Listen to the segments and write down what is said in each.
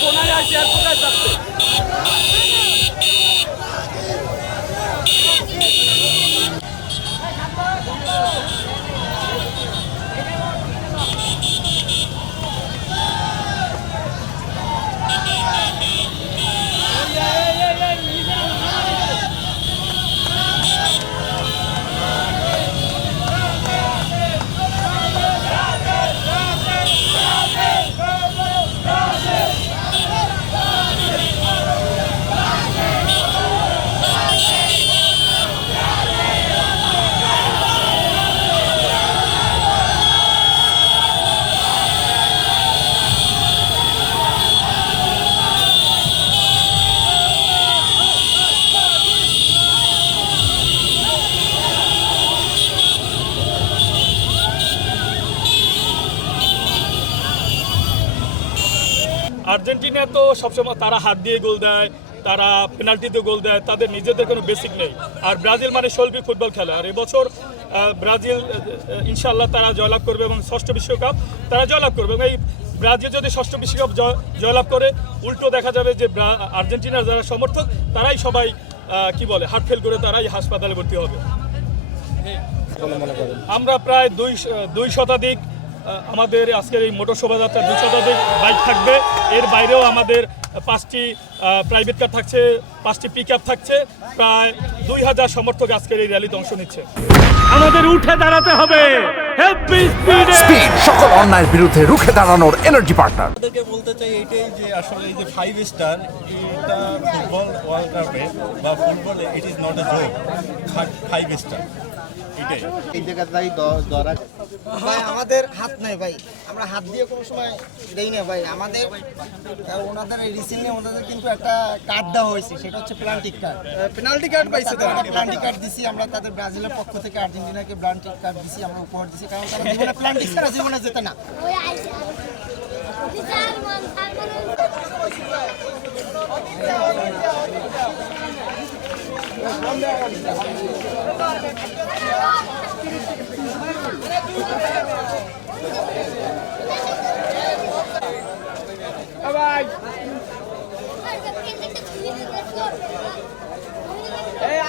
কোনায় আসে আর কোথায় যাচ্ছে? আর্জেন্টিনা তো সবসময় তারা হাত দিয়ে গোল দেয়, তারা পেনাল্টিতে গোল দেয়, তাদের নিজেদের কোনো বেসিক নেই। আর ব্রাজিল মানে শৈল্পিক ফুটবল খেলা। আর এবছর ব্রাজিল ইনশাল্লাহ তারা জয়লাভ করবে এবং ষষ্ঠ বিশ্বকাপ তারা জয়লাভ করবে। এবং এই ব্রাজিল যদি ষষ্ঠ বিশ্বকাপ জয়লাভ করে, উল্টো দেখা যাবে যে আর্জেন্টিনার যারা সমর্থক তারাই সবাই কি বলে হার্ট ফেল করে তারাই হাসপাতালে ভর্তি হবে। আমরা প্রায় 2 শতাধিক আমাদের আজকের এই মোটর শোভাযাত্রা 2 শতাধিক বাইক থাকবে। এর বাইরেও আমাদের 5টি প্রাইভেট কার থাকছে, 5টি পিক আপ থাকছে। প্রায় 2000 সমর্থক আজকের এই র্যালিতে অংশ নিচ্ছে। আমাদের উঠে দাঁড়াতে হবে। স্পিড সকল অন্যায়ের বিরুদ্ধে রুখে দাঁড়ানোর এনার্জি পার্টনার। আপনাদেরকে বলতে চাই এইটাই যে আসলে এই যে 5 স্টার এটা ফুটবল ওয়ার্ল্ড কাপে বা ফুটবলে it is not a joke. 5 star এটাই এই জায়গাটাই ধরা ভাই, আমাদের হাত নাই ভাই, আমরা হাত দিয়ে কোনো সময় দেই না ভাই। আমাদের ওনাদের রিসেন্টলি আমাদের কিন্তু একটা কার্ড দেওয়া হয়েছে, সেটা হচ্ছে পেনাল্টি কার্ড পাইছে। পেনাল্টি কার্ড দিছি আমরা তাদের, ব্রাজিলের পক্ষ থেকে আর্জেন্টিনাকে পেনাল্টি কার্ড দিছি, আমরা উপহার দিছি, কারণ তারা জীবনে পেনাল্টি ছাড়া জীবনে যেতে না।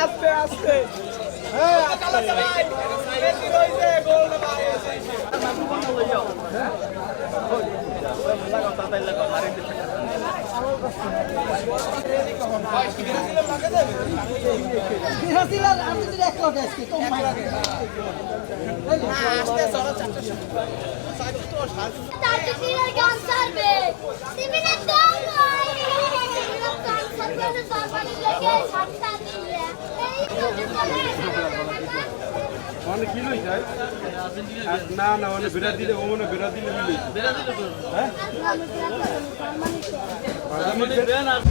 আস্তে আস্তে মানে কি লই যায় না না মানে বিরাট দিলে ও মনে বিরাট দিলে মিলে বিরাট দিলে তো হ্যাঁ মানে দেন আর